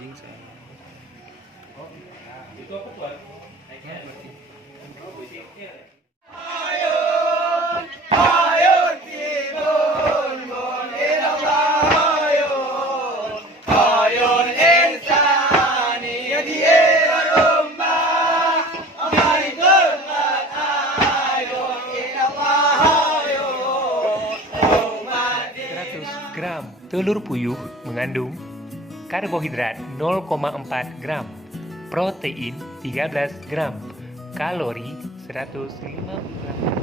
anjing saya. Itu apa tuan? Gram telur puyuh mengandung karbohidrat 0,4 gram, protein 13 gram, kalori 150 gram.